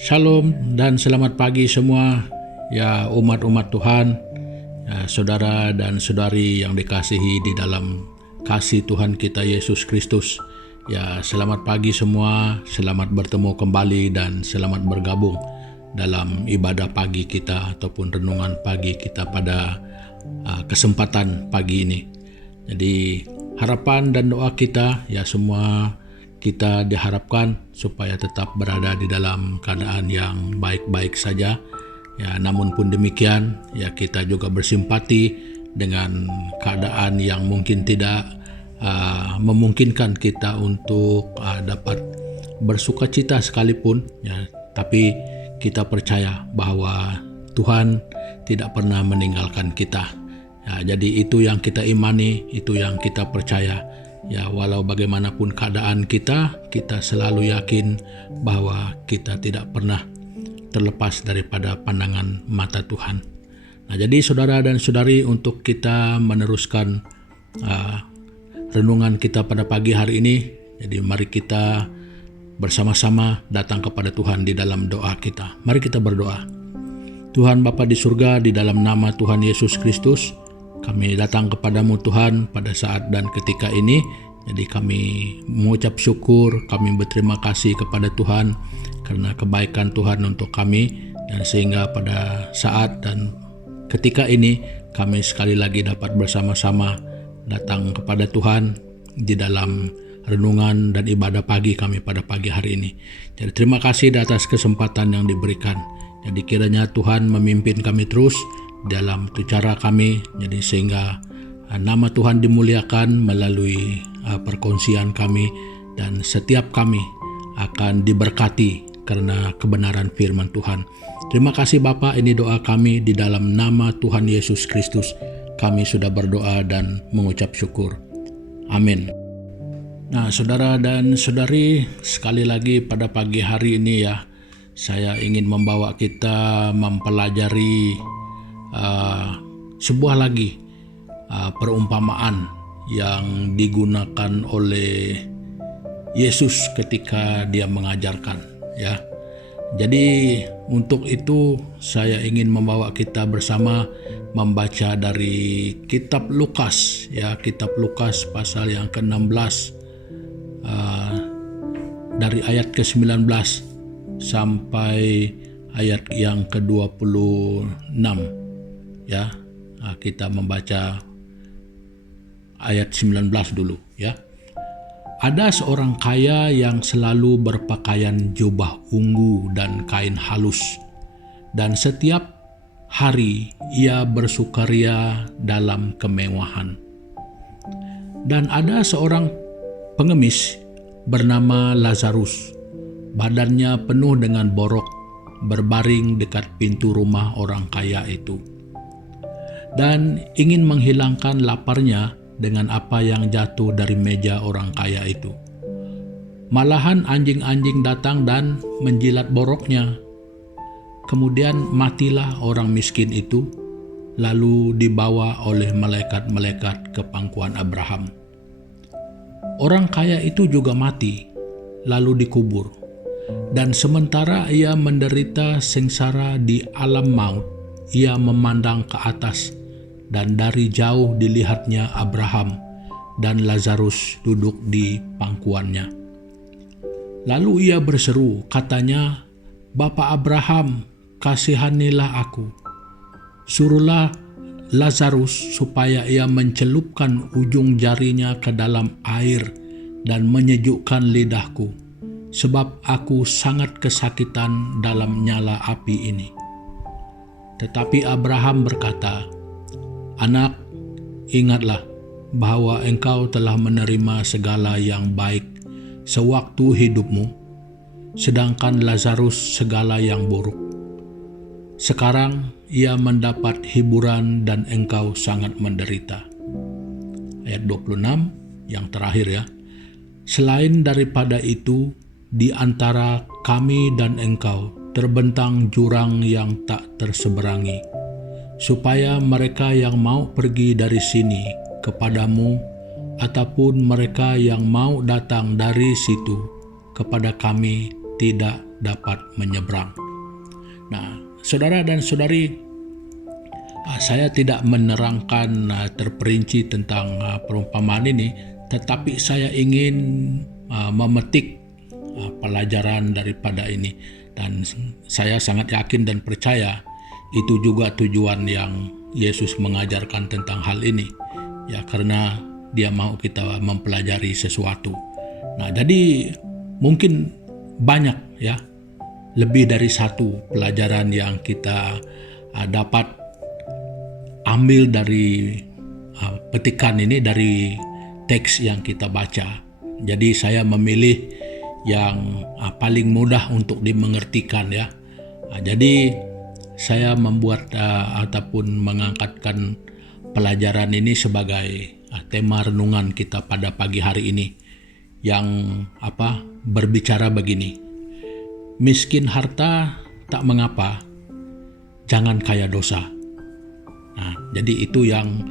Shalom dan selamat pagi semua ya umat-umat Tuhan, ya, saudara dan saudari yang dikasihi di dalam kasih Tuhan kita Yesus Kristus. Ya, selamat pagi semua, selamat bertemu kembali dan selamat bergabung dalam ibadah pagi kita ataupun renungan pagi kita pada kesempatan pagi ini. Jadi harapan dan doa kita ya semua kita diharapkan supaya tetap berada di dalam keadaan yang baik-baik saja. Ya, namun pun demikian, ya kita juga bersimpati dengan keadaan yang mungkin tidak memungkinkan kita untuk dapat bersukacita sekalipun. Ya, tapi kita percaya bahwa Tuhan tidak pernah meninggalkan kita. Ya, jadi itu yang kita imani, itu yang kita percaya. Ya, walau bagaimanapun keadaan kita selalu yakin bahwa kita tidak pernah terlepas daripada pandangan mata Tuhan. Nah, jadi saudara dan saudari, untuk kita meneruskan renungan kita pada pagi hari ini, jadi mari kita bersama-sama datang kepada Tuhan di dalam doa kita. Mari kita berdoa. Tuhan Bapa di surga, di dalam nama Tuhan Yesus Kristus, kami datang kepadamu Tuhan pada saat dan ketika ini. Jadi kami mengucap syukur, kami berterima kasih kepada Tuhan karena kebaikan Tuhan untuk kami, dan sehingga pada saat dan ketika ini kami sekali lagi dapat bersama-sama datang kepada Tuhan di dalam renungan dan ibadah pagi kami pada pagi hari ini. Jadi terima kasih atas kesempatan yang diberikan. Jadi kiranya Tuhan memimpin kami terus dalam cara kami, jadi sehingga nama Tuhan dimuliakan melalui perkongsian kami, dan setiap kami akan diberkati karena kebenaran firman Tuhan. Terima kasih Bapa, ini doa kami di dalam nama Tuhan Yesus Kristus. Kami sudah berdoa dan mengucap syukur. Amin. Nah, saudara dan saudari, sekali lagi pada pagi hari ini ya, saya ingin membawa kita mempelajari sebuah lagi perumpamaan yang digunakan oleh Yesus ketika dia mengajarkan ya. Jadi untuk itu saya ingin membawa kita bersama membaca dari kitab Lukas ya, kitab Lukas pasal yang ke-16 dari ayat ke-19 sampai ayat yang ke-26 ya. Kita membaca ayat 19 dulu ya. Ada seorang kaya yang selalu berpakaian jubah ungu dan kain halus, dan setiap hari ia bersukaria dalam kemewahan. Dan ada seorang pengemis bernama Lazarus, badannya penuh dengan borok, berbaring dekat pintu rumah orang kaya itu, dan ingin menghilangkan laparnya dengan apa yang jatuh dari meja orang kaya itu. Malahan anjing-anjing datang dan menjilat boroknya. Kemudian matilah orang miskin itu, lalu dibawa oleh malaikat-malaikat ke pangkuan Abraham. Orang kaya itu juga mati, lalu dikubur. Dan sementara ia menderita sengsara di alam maut, ia memandang ke atas, dan dari jauh dilihatnya Abraham dan Lazarus duduk di pangkuannya. Lalu ia berseru, katanya, "Bapa Abraham, kasihanilah aku. Suruhlah Lazarus supaya ia mencelupkan ujung jarinya ke dalam air dan menyejukkan lidahku, sebab aku sangat kesakitan dalam nyala api ini." Tetapi Abraham berkata, "Anak, ingatlah bahwa engkau telah menerima segala yang baik sewaktu hidupmu, sedangkan Lazarus segala yang buruk. Sekarang ia mendapat hiburan dan engkau sangat menderita." Ayat 26 yang terakhir ya. "Selain daripada itu, di antara kami dan engkau terbentang jurang yang tak terseberangi, supaya mereka yang mau pergi dari sini kepadamu ataupun mereka yang mau datang dari situ kepada kami tidak dapat menyeberang. Nah, saudara dan saudari, saya tidak menerangkan terperinci tentang perumpamaan ini, tetapi saya ingin memetik pelajaran daripada ini, dan saya sangat yakin dan percaya itu juga tujuan yang Yesus mengajarkan tentang hal ini, ya, karena Dia mau kita mempelajari sesuatu. Nah, jadi mungkin banyak, ya, lebih dari satu pelajaran yang kita dapat ambil dari petikan ini, dari teks yang kita baca. Jadi saya memilih yang paling mudah untuk dimengertikan, ya. Jadi saya membuat ataupun mengangkatkan pelajaran ini sebagai tema renungan kita pada pagi hari ini, yang berbicara begini: miskin harta tak mengapa, jangan kaya dosa. Nah, jadi itu yang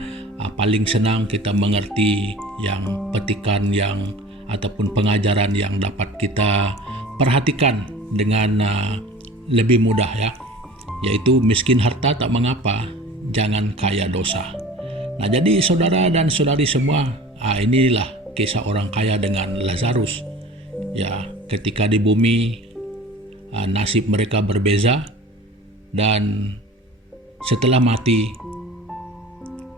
paling senang kita mengerti, yang petikan yang ataupun pengajaran yang dapat kita perhatikan dengan lebih mudah, ya, yaitu miskin harta tak mengapa, jangan kaya dosa. Nah, jadi saudara dan saudari semua, inilah kisah orang kaya dengan Lazarus. Ya, ketika di bumi nasib mereka berbeza, dan setelah mati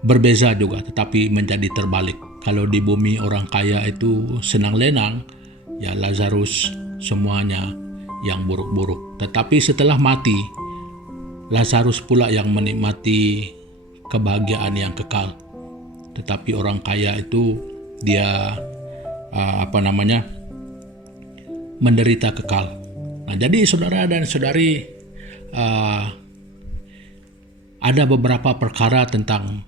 berbeza juga, tetapi menjadi terbalik. Kalau di bumi orang kaya itu senang lenang, ya Lazarus semuanya yang buruk-buruk. Tetapi setelah mati, Lazarus pula yang menikmati kebahagiaan yang kekal. Tetapi orang kaya itu dia menderita kekal. Nah, jadi saudara dan saudari, ada beberapa perkara tentang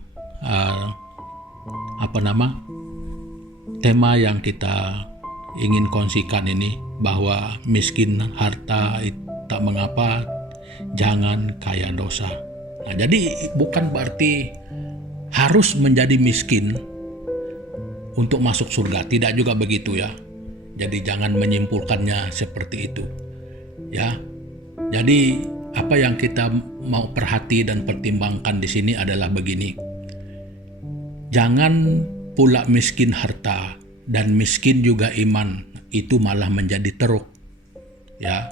tema yang kita ingin kongsikan ini, bahwa miskin harta tak mengapa, jangan kaya dosa. Nah, jadi bukan berarti harus menjadi miskin untuk masuk surga, tidak juga begitu, ya. Jadi jangan menyimpulkannya seperti itu, ya. Jadi apa yang kita mau perhati dan pertimbangkan di sini adalah begini: jangan pula miskin harta dan miskin juga iman itu malah menjadi teruk, ya.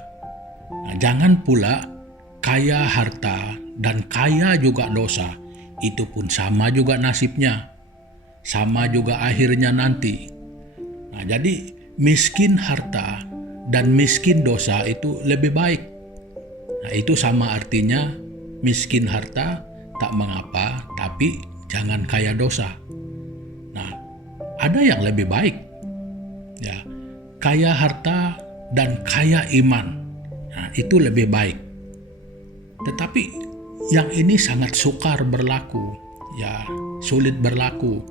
Nah, jangan pula kaya harta dan kaya juga dosa, itu pun sama juga nasibnya, sama juga akhirnya nanti. Nah, jadi miskin harta dan miskin dosa itu lebih baik. Nah, itu sama artinya miskin harta tak mengapa, tapi jangan kaya dosa. Nah, ada yang lebih baik, ya, kaya harta dan kaya iman. Nah, itu lebih baik. Tetapi yang ini sangat sukar berlaku, ya, sulit berlaku.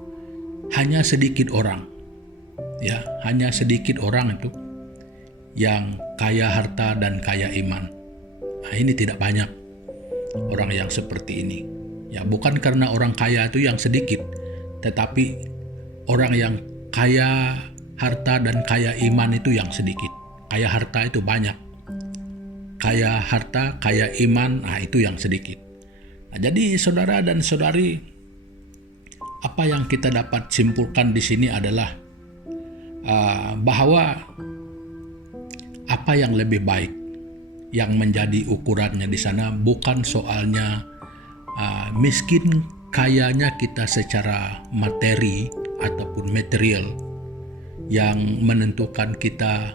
Hanya sedikit orang, ya, hanya sedikit orang itu yang kaya harta dan kaya iman. Nah, ini tidak banyak orang yang seperti ini. Ya, bukan karena orang kaya itu yang sedikit, tetapi orang yang kaya harta dan kaya iman itu yang sedikit. Kaya harta itu banyak, kaya harta, kaya iman, nah itu yang sedikit. Nah, jadi saudara dan saudari, apa yang kita dapat simpulkan di sini adalah bahwa apa yang lebih baik yang menjadi ukurannya di sana bukan soalnya miskin kayanya kita secara materi ataupun material yang menentukan kita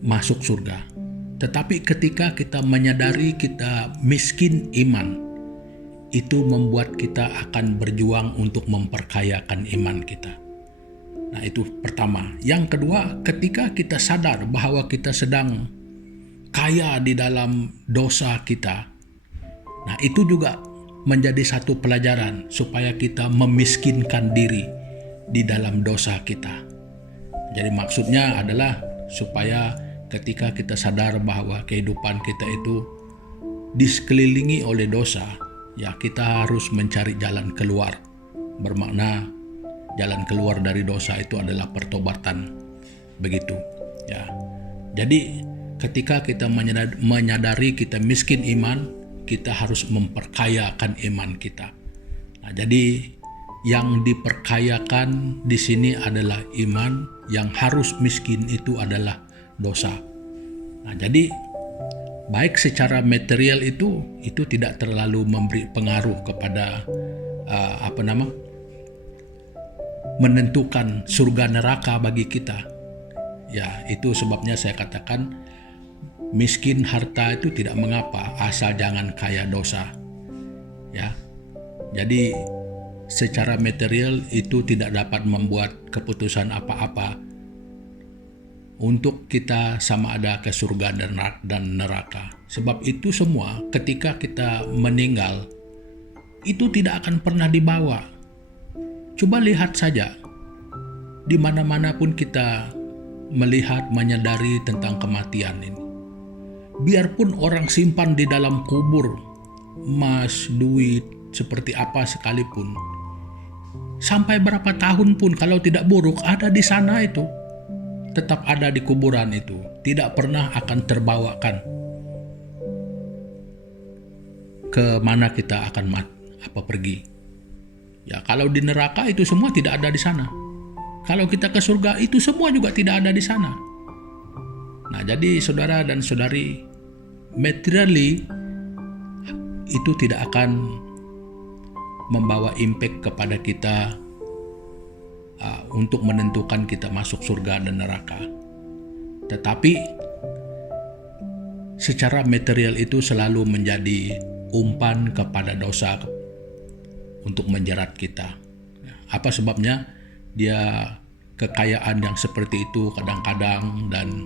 masuk surga. Tetapi ketika kita menyadari kita miskin iman, itu membuat kita akan berjuang untuk memperkayakan iman kita. Nah, itu pertama. Yang kedua, ketika kita sadar bahwa kita sedang kaya di dalam dosa kita, nah itu juga menjadi satu pelajaran supaya kita memiskinkan diri di dalam dosa kita. Jadi maksudnya adalah supaya ketika kita sadar bahwa kehidupan kita itu disekelilingi oleh dosa, ya kita harus mencari jalan keluar. Bermakna jalan keluar dari dosa itu adalah pertobatan. Begitu, ya. Jadi ketika kita menyadari kita miskin iman, kita harus memperkayakan iman kita. Nah, jadi yang diperkayakan di sini adalah iman, yang harus miskin itu adalah dosa. Nah, jadi baik secara material itu tidak terlalu memberi pengaruh kepada menentukan surga neraka bagi kita. Ya, itu sebabnya saya katakan miskin harta itu tidak mengapa, asal jangan kaya dosa. Ya. Jadi secara material itu tidak dapat membuat keputusan apa-apa untuk kita sama ada ke surga dan neraka. Sebab itu semua ketika kita meninggal itu tidak akan pernah dibawa. Coba lihat saja, di mana-mana pun kita melihat, menyadari tentang kematian ini. Biarpun orang simpan di dalam kubur emas, duit, seperti apa sekalipun, sampai berapa tahun pun kalau tidak buruk ada di sana itu, tetap ada di kuburan itu, tidak pernah akan terbawakan ke mana kita akan pergi. Ya, kalau di neraka itu semua tidak ada di sana. Kalau kita ke surga itu semua juga tidak ada di sana. Nah, jadi saudara dan saudari, materially itu tidak akan membawa impact kepada kita untuk menentukan kita masuk surga dan neraka. Tetapi secara material itu selalu menjadi umpan kepada dosa untuk menjerat kita. Apa sebabnya? Dia kekayaan yang seperti itu kadang-kadang, dan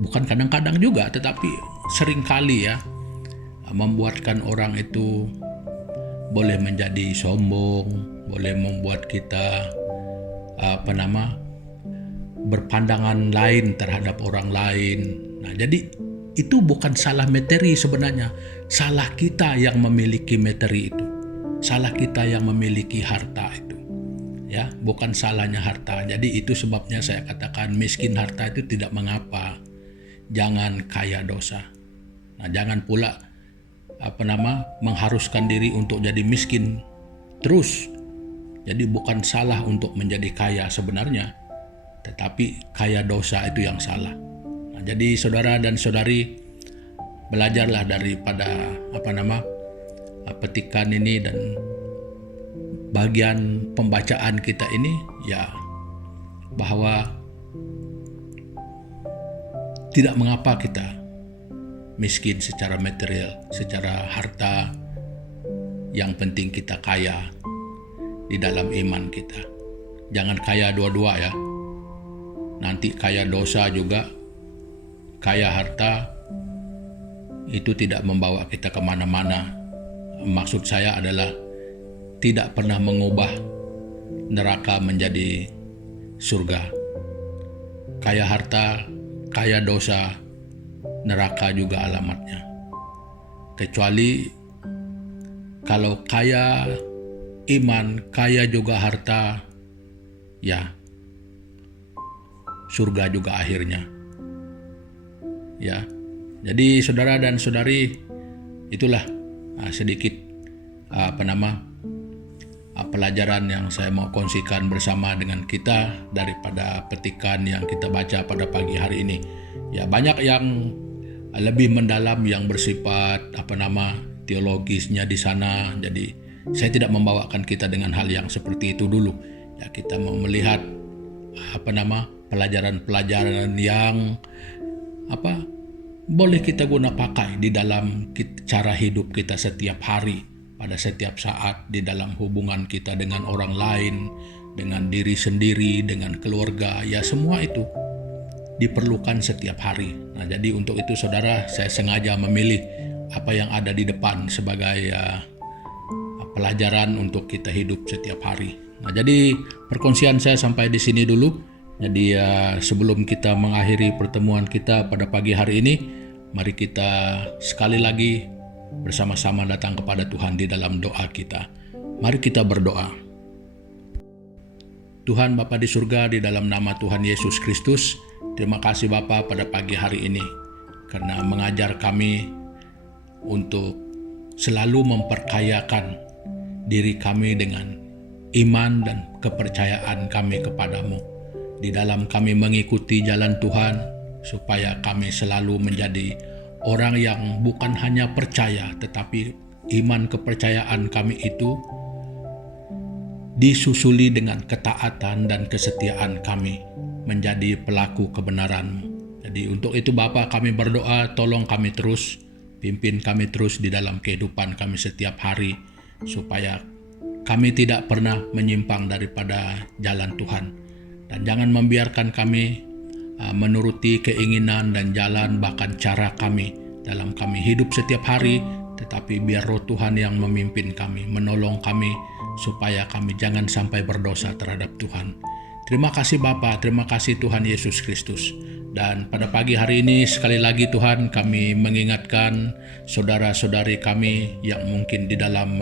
bukan kadang-kadang juga, tetapi seringkali ya, membuatkan orang itu boleh menjadi sombong, boleh membuat kita berpandangan lain terhadap orang lain. Nah, jadi itu bukan salah materi sebenarnya, salah kita yang memiliki materi itu, salah kita yang memiliki harta itu. Ya, bukan salahnya harta. Jadi itu sebabnya saya katakan miskin harta itu tidak mengapa. Jangan kaya dosa. Nah, jangan pula mengharuskan diri untuk jadi miskin terus. Jadi bukan salah untuk menjadi kaya sebenarnya, tetapi kaya dosa itu yang salah. Nah, jadi saudara dan saudari, belajarlah daripada petikan ini dan bagian pembacaan kita ini, ya, bahwa tidak mengapa kita miskin secara material, secara harta. Yang penting kita kaya di dalam iman kita. Jangan kaya dua-dua ya. Nanti kaya dosa juga, kaya harta, itu tidak membawa kita kemana-mana. Maksud saya adalah tidak pernah mengubah neraka menjadi surga. Kaya harta, kaya dosa, neraka juga alamatnya. Kecuali kalau kaya iman, kaya juga harta, ya surga juga akhirnya. Ya, jadi saudara dan saudari, itulah sedikit pelajaran yang saya mau kongsikan bersama dengan kita daripada petikan yang kita baca pada pagi hari ini. Ya, banyak yang lebih mendalam yang bersifat teologisnya di sana. Jadi saya tidak membawakan kita dengan hal yang seperti itu dulu. Ya, kita mau melihat pelajaran-pelajaran yang boleh kita guna pakai di dalam cara hidup kita setiap hari, pada setiap saat, di dalam hubungan kita dengan orang lain, dengan diri sendiri, dengan keluarga. Ya, semua itu diperlukan setiap hari. Nah, jadi untuk itu saudara, saya sengaja memilih apa yang ada di depan sebagai pelajaran untuk kita hidup setiap hari. Nah, jadi perkongsian saya sampai di sini dulu. Jadi sebelum kita mengakhiri pertemuan kita pada pagi hari ini, mari kita sekali lagi bersama-sama datang kepada Tuhan di dalam doa kita. Mari kita berdoa. Tuhan Bapa di surga, di dalam nama Tuhan Yesus Kristus, terima kasih Bapa pada pagi hari ini. karena mengajar kami untuk selalu memperkayakan diri kami dengan iman dan kepercayaan kami kepadamu. Di dalam kami mengikuti jalan Tuhan, supaya kami selalu menjadi orang yang bukan hanya percaya, tetapi iman kepercayaan kami itu disusuli dengan ketaatan dan kesetiaan kami menjadi pelaku kebenaran-Mu. Jadi untuk itu Bapa, kami berdoa, tolong kami terus, pimpin kami terus di dalam kehidupan kami setiap hari, supaya kami tidak pernah menyimpang daripada jalan Tuhan. Dan jangan membiarkan kami menuruti keinginan dan jalan bahkan cara kami dalam kami hidup setiap hari, tetapi biar Roh Tuhan yang memimpin kami, menolong kami supaya kami jangan sampai berdosa terhadap Tuhan. Terima kasih Bapa, terima kasih Tuhan Yesus Kristus. Dan pada pagi hari ini sekali lagi Tuhan, kami mengingatkan saudara-saudari kami yang mungkin di dalam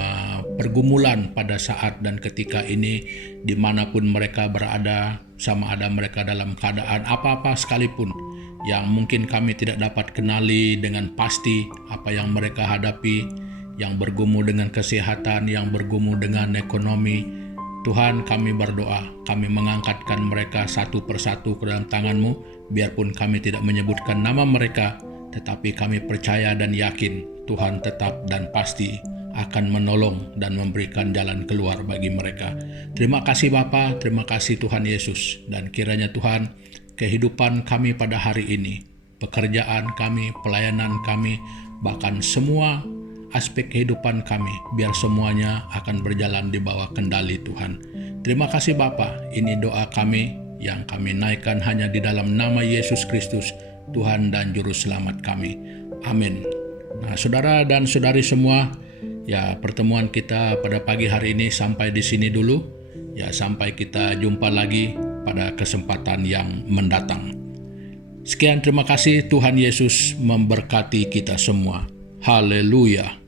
pergumulan pada saat dan ketika ini, dimanapun mereka berada, sama ada mereka dalam keadaan apa-apa sekalipun yang mungkin kami tidak dapat kenali dengan pasti apa yang mereka hadapi, yang bergumul dengan kesehatan, yang bergumul dengan ekonomi. Tuhan, kami berdoa, kami mengangkatkan mereka satu persatu ke dalam tangan-Mu, biarpun kami tidak menyebutkan nama mereka, tetapi kami percaya dan yakin Tuhan tetap dan pasti akan menolong dan memberikan jalan keluar bagi mereka. Terima kasih Bapa, terima kasih Tuhan Yesus, dan kiranya Tuhan, kehidupan kami pada hari ini, pekerjaan kami, pelayanan kami, bahkan semua aspek kehidupan kami, biar semuanya akan berjalan di bawah kendali Tuhan. Terima kasih Bapa, ini doa kami yang kami naikkan hanya di dalam nama Yesus Kristus, Tuhan dan Juru Selamat kami. Amin. Nah, saudara dan saudari semua, ya pertemuan kita pada pagi hari ini sampai di sini dulu. Ya, sampai kita jumpa lagi pada kesempatan yang mendatang. Sekian, terima kasih. Tuhan Yesus memberkati kita semua. Haleluya.